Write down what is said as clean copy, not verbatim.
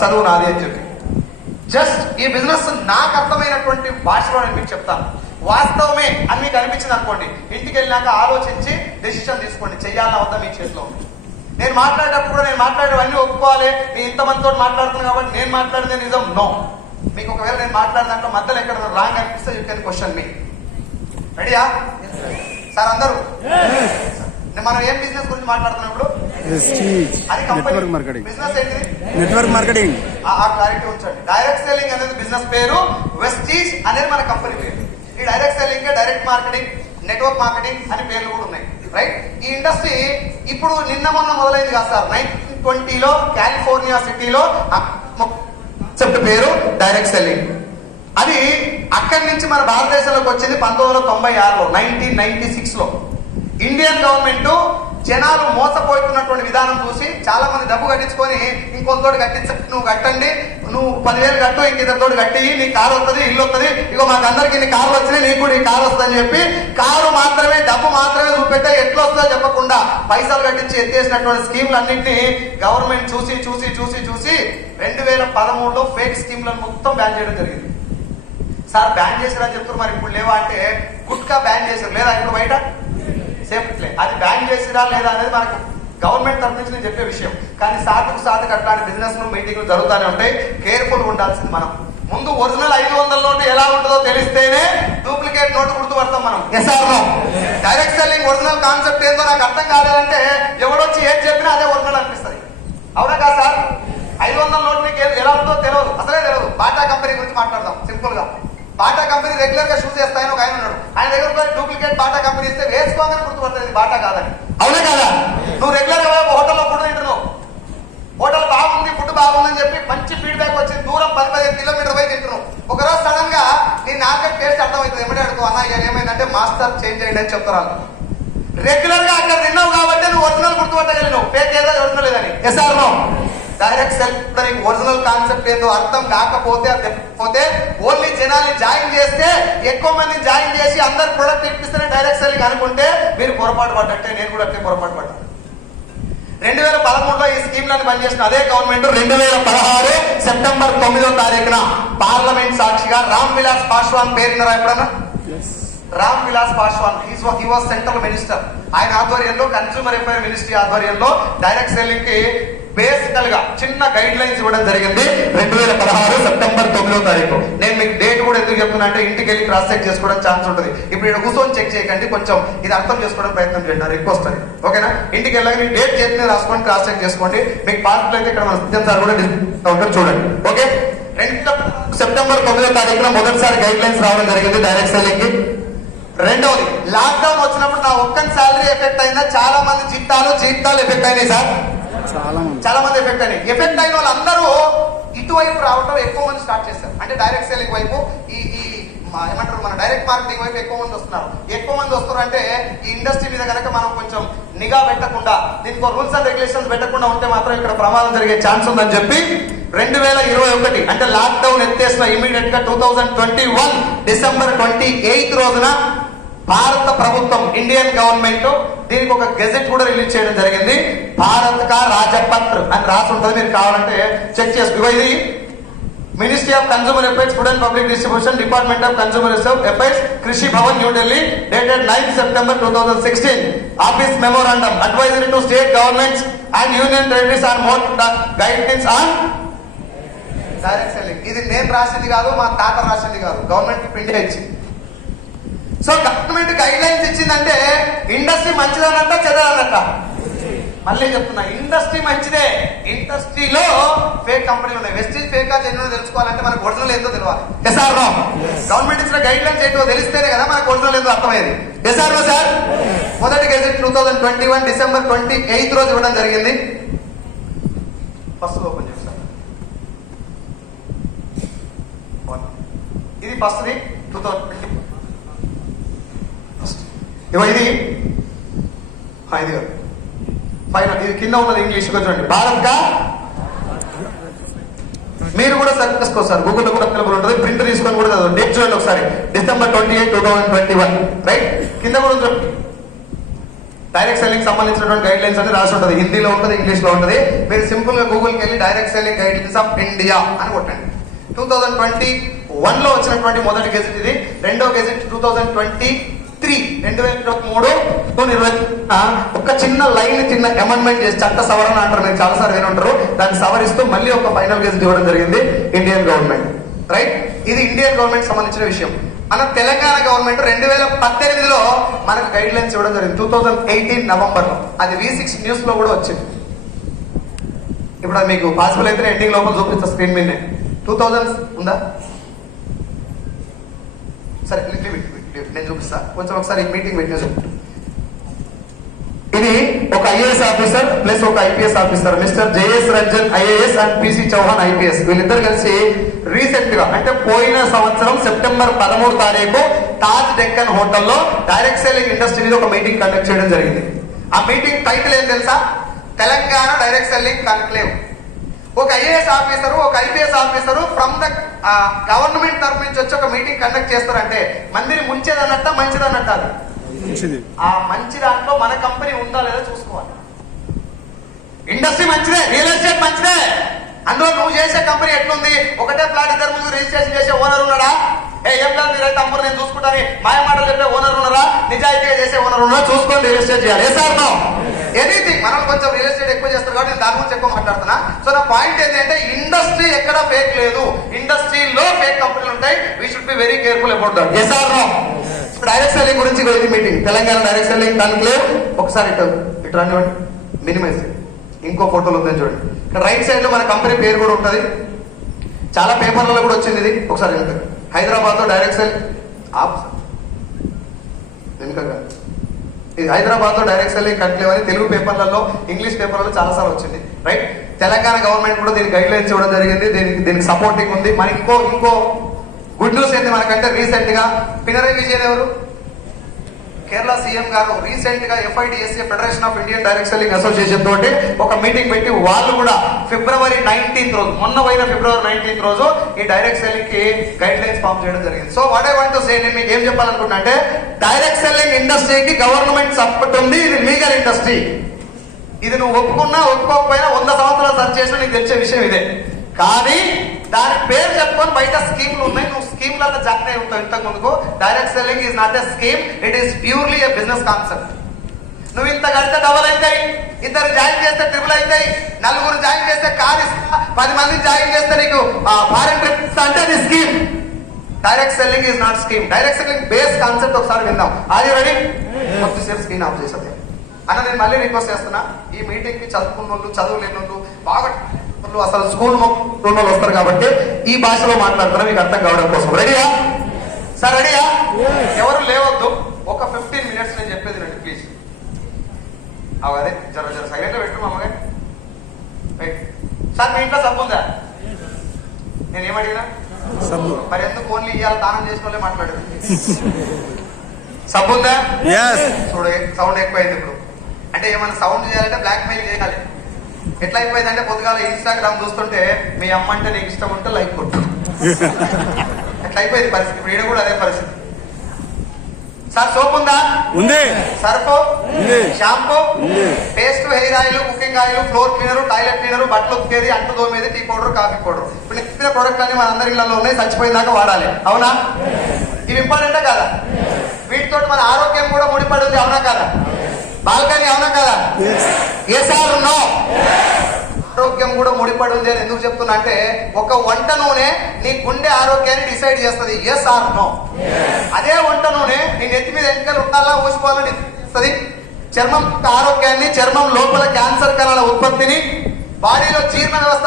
చదువు నాది అని చెప్పి జస్ట్ ఈ బిజినెస్ నాకు అర్థమైనటువంటి భాషలో నేను మీకు చెప్తాను. వాస్తవమే అని మీకు అనిపించింది అనుకోండి, ఇంటికి వెళ్ళినాక ఆలోచించి డెసిషన్ తీసుకోండి, చెయ్యాలని వద్దా మీ చేతిలో ఉంది. నేను మాట్లాడేటప్పుడు కూడా నేను మాట్లాడేవన్నీ ఒప్పుకోవాలి. నేను ఇంతమందితో మాట్లాడుతున్నాను కాబట్టి నేను మాట్లాడితే నిజం నో. మీకు ఒకవేళ నేను మాట్లాడిన దాంట్లో మధ్యలో ఎక్కడ రాంగ్ అనిపిస్తే యూ కెన్ క్వశ్చన్ మీ. రెడీయా సార్ అందరూ? మనం ఏం బిజినెస్ గురించి మాట్లాడుతున్నప్పుడు అది కంపెనీ బిజినెస్ ఏంటి? Network marketing. ఆ క్లారిటీ ఉంచండి. డైరెక్ట్ సెల్లింగ్ అనేది బిజినెస్ పేరు, వెస్టీజ్ అనేది మన కంపెనీ పేరు. ఈ direct selling direct marketing, network marketing అని పేర్లు కూడా ఉన్నాయి. రైట్? ఈ ఇండస్ట్రీ ఇప్పుడు నిన్న మొన్న మొదలైంది కాదు సార్. 1920లో కాలిఫోర్నియా సిటీలో కాన్సెప్ట్ పేరు డైరెక్ట్ సెల్లింగ్. అది అక్కడి నుంచి మన భారతదేశంలోకి వచ్చింది 1996లో, 1996లో. ఇండియన్ గవర్నమెంట్ జనాలు మోసపోతున్నటువంటి విధానం చూసి చాలా మంది డబ్బు కట్టించుకొని ఇంకొంతోటి కట్టించ, నువ్వు కట్టండి, నువ్వు 10,000 కట్టు, ఇంకిద్దరితోటి కట్టి నీ కారు వస్తుంది, ఇల్లు వస్తుంది, ఇగో మాకు అందరికి ఇన్ని కార్లు వచ్చినాయి, నీకు కూడా ఈ కారు వస్తుంది అని చెప్పి కారు మాత్రమే, డబ్బు మాత్రమే చూపెట్టే ఎట్లా వస్తుందో చెప్పకుండా పైసలు కట్టించి ఎత్తేసినటువంటి స్కీమ్లు అన్నింటినీ గవర్నమెంట్ చూసి చూసి చూసి చూసి 2013లో ఫేక్ స్కీమ్లను మొత్తం బ్యాన్ చేయడం జరిగింది. సార్ బ్యాన్ చేశారని చెప్తారు, మరి ఇప్పుడు లేవా అంటే గుట్కా బ్యాన్ చేశారు, లేదా ఇప్పుడు బయట సేఫ్టీ అది బ్యాన్ చేసిరా లేదా అనేది మనకు గవర్నమెంట్ తరఫు నుంచి నేను చెప్పే విషయం. కానీ సాటుకు అట్లాంటి బిజినెస్ మీటింగ్లు జరుగుతూనే ఉంటాయి. కేర్ఫుల్ ఉండాల్సింది మనం. ముందు ఒరిజినల్ 500 నోటు ఎలా ఉంటుందో తెలిస్తేనే డూప్లికేట్ నోటు గుర్తుపడతాం మనం. ఎస్ఆర్నో డైరెక్ట్ సెల్లింగ్ ఒరిజినల్ కాన్సెప్ట్ ఏందో నాకు అర్థం కాలేదంటే ఎవడొచ్చి ఏం చెప్పినా అదే ఒరిజినల్ అనిపిస్తుంది. అవునా కాదు సార్? 500 నోటు మీకు ఎలా ఉందో తెలియదు, అసలే తెలియదు. బాటా కంపెనీ గురించి మాట్లాడదాం సింపుల్ గా. బాటా కంపెనీ రెగ్యులర్ గా షూస్ వేస్తాయని ఒక ఆయన ఉన్నాడు. ఆయన దగ్గర పోయి డూప్లికేట్ బాటా కంపెనీ ఇస్తే వేసుకోగానే గుర్తుపడుతుంది బాటా కాదని. అవునా కాదా? నువ్వు రెగ్యులర్ గా హోటల్లో ఫుడ్ తింటున్నావు, హోటల్ బాగుంది, ఫుడ్ బాగుందని చెప్పి మంచి ఫీడ్బ్యాక్ వచ్చింది, దూరం 10-15 కిలోమీటర్ పోయి తింటున్నావు. ఒకరోజు సడన్ గా నీ నాకే టేస్ట్ అర్థమవుతుంది. ఎమ్మడే అడుగు, అన్న ఇక ఏమైందంటే మాస్టర్ చేంజ్ చేయండి అని చెప్తారు. రెగ్యులర్ గా అక్కడ తిన్నావు కాబట్టి నువ్వు ఒరిజినల్ గుర్తుపట్టగలిగినావు, ఫేక్ ఏదో ఒరిజినల్ లేదని. Yes or no? Direct sell original concept ఏందో అర్థం కాకపోతే ఓన్లీ జనాల్ని జాయిన్ చేస్తే, ఎక్కువ మందిని జాయిన్ చేసి అందరు ప్రొడక్ట్ ఇప్పిస్తేనే డైరెక్ట్ సెల్లింగ్ అనుకుంటే మీరు పొరపాటు పడ్డట్టే. నేను కూడా అట్లే పొరపాటు పడ్డా. 2013లో ఈ స్కీమ్లను బంద్ చేసిన అదే గవర్నమెంట్ 2016 సెప్టెంబర్ 9వ తారీఖున పార్లమెంట్ సాక్షిగా రామ్ విలాస్ పాస్వాన్ పేరున్నారా ఎప్పుడన్నా? Ram Vilas Paswan he was central minister. ఆయన ఆధ్వర్యంలో కన్స్యూమర్ అఫైర్ మినిస్ట్రీ ఆధ్వర్యంలో డైరెక్ట్ సెల్లింగ్ కి బేసికల్ గా చిన్న గైడ్ లైన్స్ ఇవ్వడం జరిగింది 2016 సెప్టెంబర్ 9వ తారీఖు. నేను మీకు డేట్ కూడా ఎందుకు చెప్తున్నా అంటే ఇంటికి వెళ్ళి క్రాస్ చెక్ చేసుకోవడం ఛాన్స్ ఉంటుంది. ఇప్పుడు ఇక్కడ కూర్చొని చెక్ చేయకండి, కొంచెం ఇది అర్థం చేసుకోవడం ప్రయత్నం చేయండి, రిక్వెస్ట్ అది. ఓకేనా? ఇంటికి వెళ్ళాక మీ డేట్ చేతి మీద రాసుకోండి, క్రాస్ చెక్ చేసుకోండి. మీకు పార్కులు అయితే ఇక్కడ మన సత్యం సార్ కూడా ఉంటుంది చూడండి. ఓకే? సెప్టెంబర్ 9వ తారీఖున మొదటిసారి గైడ్ లైన్స్ రావడం జరిగింది డైరెక్ట్ సెల్లింగ్ కి. రెండవది, లాక్డౌన్ వచ్చినప్పుడు నా ఒక్కని శాలరీ ఎఫెక్ట్ అయిందా? చాలా మంది జీతాలు ఎఫెక్ట్ అయినాయి సార్, చాలా మంది ఎఫెక్ట్ అయినాయి. ఎఫెక్ట్ అయిన వాళ్ళందరూ ఇటువైపు రావడం ఎక్కువ మంది స్టార్ట్ చేశారు. అంటే డైరెక్ట్ సెల్లింగ్ వైపు, ఈ ఏమంటారు మన డైరెక్ట్ మార్కెటింగ్ వైపు ఎక్కువ మంది వస్తున్నారు. ఎక్కువ మంది వస్తున్నారు అంటే ఈ ఇండస్ట్రీ మీద కనుక మనం కొంచెం నిఘా పెట్టకుండా, దీనికి రూల్స్ అండ్ రెగ్యులేషన్స్ పెట్టకుండా ఉంటే మాత్రం ఇక్కడ ప్రమాదం జరిగే ఛాన్స్ ఉందని చెప్పి 2021 అంటే లాక్డౌన్ ఎత్తేసిన ఇమీడియట్ గా 2021 డిసెంబర్ 28 రోజున భారత ప్రభుత్వం, ఇండియన్ గవర్నమెంట్ దీనికి ఒక గెజెట్ కూడా రిలీజ్ చేయడం జరిగింది. భారత్ కా రాజపత్ర అని రాసి ఉంటుంది, మీరు కావాలంటే చెక్ చేసుకో. ఇది ministry of consumer affairs, food and public distribution, department of consumer affairs, Krishi Bhavan, new Delhi, dated 9 September 2016. Office memorandum advisory to state governments and union territories on more guidance on direct selling. ఇది నేను రాసింది కాదు, మా తాత రాసింది కాదు, గవర్నమెంట్ ఆఫ్ ఇండియా ఇచ్చింది. So government guidelines ఇచ్చిందంటే ఇండస్ట్రీ మంచిదనంట చెదరనంట. మళ్ళీ చెప్తున్నా, ఇండస్ట్రీ మంచిదే. ఇండస్ట్రీలో ఫేక్ కంపెనీలు ఉన్నాయి. వెస్టీజ్ ఫేక్ గా ఎన్నో తెలుసుకోవాలంటే మనకు ఒరిజినల్ ఏందో తెలియాలి. Yes or no? గవర్నమెంట్ ఇచ్చిన గైడ్ లైన్స్ ఏంటో తెలిస్తేనే కదా మనకు ఒరిజినల్ ఏందో అర్థమయ్యేది. Yes or no sir? మొదటి గెజెట్ 2021 డిసెంబర్ 28 రోజు ఇవ్వడం జరిగింది. ఫస్ట్ ఓపెన్ చేస్తాను, ఇది ఫస్ట్ది 2020. ఇది ఫైనల్, ఇది కింద ఉన్నది ఇంగ్లీష్ చూడండి. భారత్ గా మీరు కూడా సెర్చ్ చేసుకోవచ్చు సార్, గూగుల్లో కూడా అవైలబుల్ ఉంటుంది. ప్రింట్ తీసుకొని కూడా చదవండి. డేట్ చూడండి ఒకసారి, డిసెంబర్ 28, 2021. రైట్? కింద కూడా డైరెక్ట్ సెల్లింగ్ సంబంధించినటువంటి గైడ్ లైన్స్ అని రాసి ఉంటుంది, హిందీలో ఉంటుంది, ఇంగ్లీష్ లో ఉంటుంది. మీరు సింపుల్ గా గూగుల్కి వెళ్ళి direct selling guide lines of India అని కొట్టండి. 2021 లో వచ్చినటువంటి మొదటి గెజిట్ ఇది. రెండో గెజిట్ 2023 ఒక చిన్న లైన్ చిన్న అమెండ్మెంట్ చేసి చట్ట సవరణ అంటారు, మీరు చాలా సార్లు వినుంటారు. దాన్ని సవరిస్తూ మళ్ళీ ఒక ఫైనల్ గెజిట్ ఇవ్వడం జరిగింది ఇండియన్ గవర్నమెంట్. రైట్, ఇది ఇండియన్ గవర్నమెంట్ సంబంధించిన విషయం. మన తెలంగాణ గవర్నమెంట్ 2018లో మనకు గైడ్ లైన్స్ ఇవ్వడం జరిగింది 2018 నవంబర్ లో. అది V6 న్యూస్ లో కూడా వచ్చింది. ఇప్పుడు అది మీకు పాసిబుల్ అయితే ఎండింగ్ లోపల చూపిస్తా స్క్రీన్ మీద. 2000 ఉందా? సరే నేను చూపిస్తా కొంచెం, ఒకసారి మీటింగ్ పెట్టిన. ఇది ఒక ఐఏఎస్ ఆఫీసర్ ప్లస్ ఒక IPS officer, mister JS Ranjan IAS and PC Chauhan IPS, వీళ్ళిద్దరు కలిసి రీసెంట్ గా అంటే పోయిన సంవత్సరం సెప్టెంబర్ 13 తారీఖు తాజ్ డెక్కన్ హోటల్లో డైరెక్ట్ సెల్లింగ్ ఇండస్ట్రీ మీద ఒక మీటింగ్ కండక్ట్ చేయడం జరిగింది. ఆ మీటింగ్ టైటిల్ ఏం తెలుసా? Telangana direct selling conclave. ఒక ఐఏఎస్ ఆఫీసరు ఒక IPS officer from the government తరఫు నుంచి వచ్చి ఒక మీటింగ్ కండక్ట్ చేస్తారంటే మందిని ముంచేదన్నట్ట మంచిదన్నట్ట? ఆ మంచి దాంట్లో మన కంపెనీ ఉందా లేదా చూసుకోవాలి. ఇండస్ట్రీ మంచిదే, రియల్ ఎస్టేట్ మంచిదే, అందులో నువ్వు చేసే కంపెనీ ఎట్లుంది? ఒకటే ప్లాట్ ఇద్దరు ముందు రిజిస్ట్రేషన్ చేసే ఓనర్ ఉన్నాడా? ఏం కాదు మీరైతే అమ్మురు నేను చూసుకుంటాను మాయ మాటలు చెప్పే ఓనర్ ఉన్నారా? నిజాయితీగా చేసే ఓనర్ ఉన్నారా? చూసుకొని రిజిస్టర్ చేయాలి. ఏ సార్ నో ఎనీథింగ్. మనం కొంచెం రియల్ ఎస్టేట్ ఎక్కువ చేస్తారు కాబట్టి నేను దాని గురించి ఎక్కువ మాట్లాడుతున్నా. సో నా పాయింట్ ఏంటంటే ఇండస్ట్రీ ఎక్కడ ఫేక్ లేదు, ఇండస్ట్రీలో ఫేక్ కంపెనీలు ఉంటాయి. We should be very careful about that. Yes or no? Direct selling గురించి ఇది meeting, Telangana direct selling conclave. ఒకసారి ఇటు రండి, మినిమైజ్ ఇంకో ఫోటోలు ఉందని చూడండి. ఇక్కడ రైట్ సైడ్ లో మన కంపెనీ పేరు కూడా ఉంటుంది, చాలా పేపర్లలో కూడా వచ్చింది ఇది. ఒకసారి హైదరాబాద్ లో డైరెక్ట్ సెల్ ఇది హైదరాబాద్ లో డైరెక్ట్ సెల్లింగ్ కాన్క్లేవ్ అని తెలుగు పేపర్లలో ఇంగ్లీష్ పేపర్లలో చాలా సార్లు వచ్చింది. రైట్, తెలంగాణ గవర్నమెంట్ కూడా దీనికి గైడ్ లైన్స్ ఇవ్వడం జరిగింది, దీనికి సపోర్టింగ్ ఉంది. మనకి ఇంకో గుడ్ న్యూస్ ఏంటి మనకంటే, రీసెంట్ గా పినరయ్ విజయన్ ఎవరు, కేరళ సీఎం గారు రీసెంట్ గా FIDSA federation of Indian direct selling association తోటి ఒక మీటింగ్ పెట్టి వాళ్ళు కూడా February 19th రోజు, మొన్న పోయిన February 19th రోజు ఈ డైరెక్ట్ సెల్లింగ్ కి గైడ్ లైన్స్ ఫామ్ చేయడం జరిగింది. So what I want to say, నేను మీకు ఏం చెప్పాలనుకుంటున్నా అంటే డైరెక్ట్ సెల్లింగ్ ఇండస్ట్రీకి గవర్నమెంట్ సపోర్ట్ ఉంది. ఇది లీగల్ ఇండస్ట్రీ. ఇది నువ్వు ఒప్పుకున్నా ఒప్పుకోకపోయినా 100 సంవత్సరాలు సర్చ్ చేసినా నీకు తెలిసే విషయం ఇదే. కానీ దాని పేరు చెప్పుకొని బయట స్కీమ్లు ఉన్నాయి, నువ్వు స్కీమ్లలో జాయిన్ అయి ఉంటావు. ఇంతకు ముందుకు direct selling is not a scheme, it is purely a business concept. నువ్వు ఇంత కడితే డబల్ అవుతాయి, ఇద్దరు జాయిన్ చేస్తే ట్రిపుల్ అవుతాయి, నలుగురు జాయిన్ చేస్తే కార్ ఇస్తా, 10 మంది జాయిన్ చేస్తే నీకు ఫారెన్ ట్రిప్ ఇస్తా అంటే అది scheme. Direct selling is not scheme. Direct selling base concept ఒకసారి విందాం. Are you ready? కొద్దిసేపు స్క్రీన్ ఆఫ్ చేసేది అన్న. నేను మళ్ళీ రిక్వెస్ట్ చేస్తున్నా, ఈ మీటింగ్ కి చదువుకున్న వాళ్ళు చదువు లేని వాళ్ళు బాగా అసలు స్కూల్ వాళ్ళు వస్తారు కాబట్టి ఈ భాషలో మాట్లాడుతున్నా మీకు అర్థం కావడం కోసం. రెడీయా సార్? రెడీయా? ఎవరు లేవద్దు, ఒక 15 minutes నేను చెప్పేది రండి ప్లీజ్. అదే జర సైలెంట్ గా పెట్టు అమ్మగా. సార్ మీ ఇంట్లో సబ్బు ఉందా? నేను ఏమడిగినా మరి ఎందుకు ఓన్లీ ఇవాళ దానం చేసుకోలే మాట్లాడేది? సబ్బు ఉందా? చూడ సౌండ్ ఎక్కువైంది ఇప్పుడు. అంటే ఏమైనా సౌండ్ చేయాలంటే బ్లాక్ మెయిల్ చేయాలి. ఎట్లా అయిపోయిందంటే పొద్దుగాల ఇన్స్టాగ్రామ్ చూస్తుంటే మీ అమ్మ అంటే నీకు ఇష్టం ఉంటే లైక్ కొట్టు, ఎట్లా అయిపోయింది పరిస్థితి. ఇప్పుడు ఈడ కూడా అదే పరిస్థితి. సార్ సోప్ ఉందా? ఉంది. Surf, shampoo, paste, hair oil, cooking oil, floor cleaner, toilet cleaner, బట్టలు ఉతికేది, అంటు తోమేది, టీ పౌడర్, కాఫీ పౌడర్. ఇప్పుడు చెప్పిన ప్రోడక్ట్ అన్ని మన అందరి ఇళ్లలో ఉన్నాయి, చచ్చిపోయిందాకా వాడాలి. అవునా? ఇవి ఇంపార్టెంటా కదా? వీటితో మన ఆరోగ్యం కూడా ముడిపడి ఉంది. అవునా కదా? బాల్కనీ అవునా కదా? Yes or no? ఆరోగ్యం కూడా ముడిపడి ఉంది అని ఎందుకు చెప్తున్నా అంటే ఒక వంట నూనె నీ గుండె ఆరోగ్యాన్ని డిసైడ్ చేస్తుంది. Yes or no? అదే వంట నూనె నీ నెత్తి మీద ఎంటికలు ఉండాలా ఊసిపోవాలని చేస్తుంది. చర్మం ఆరోగ్యాన్ని, చర్మం లోపల క్యాన్సర్ కణాల ఉత్పత్తిని, బాడీలో జీర్ణ వ్యవస్థ